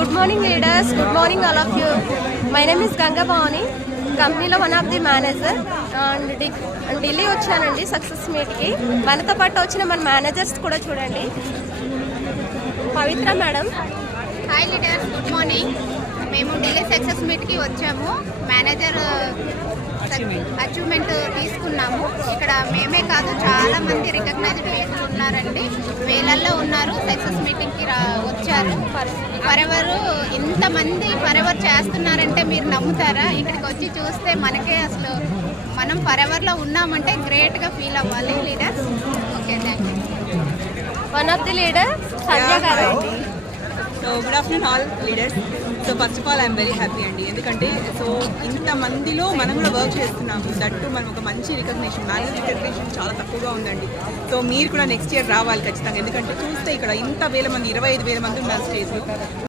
Good morning leaders, good morning all of you. My name is Ganga Bhavani, కంపెనీలో one of the manager. And Delhi వచ్చానండి success మీట్కి. మనతో పాటు వచ్చిన మన మేనేజర్స్ కూడా చూడండి. Pavitra madam. Hi leaders, good morning. మేము ఢిల్లీ సక్సెస్ మీట్కి వచ్చాము. మేనేజర్ అచీవ్మెంట్ తీసుకున్నాము. ఇక్కడ మేమే కాదు, చాలా మంది రికగ్నైజ్డ్ పీపుల్ ఉన్నారండి. వేలల్లో ఉన్నారు, సక్సెస్ మీటింగ్కి వచ్చారు. ఫరెవర్ ఇంతమంది ఫరెవర్ చేస్తున్నారంటే మీరు నమ్ముతారా? ఇక్కడికి వచ్చి చూస్తే మనకే అసలు మనం ఫరెవర్లో ఉన్నామంటే గ్రేట్గా ఫీల్ అవ్వాలి leaders. Okay, thank you. One of the leader Sandhya garu. So good afternoon all leaders. So first of all I'm very happy అండి, ఎందుకంటే సో ఇంతమందిలో మనం కూడా వర్క్ చేస్తున్నాము. దట్టు మనం ఒక మంచి రికగ్నిషన్, మేనేజ్ రికగ్నిషన్ చాలా తక్కువగా ఉందండి. సో మీరు కూడా నెక్స్ట్ ఇయర్ రావాలి ఖచ్చితంగా, ఎందుకంటే చూస్తే ఇక్కడ ఇంత వేల మంది, 25,000 మంది ఉన్నారు స్టేజ్లో.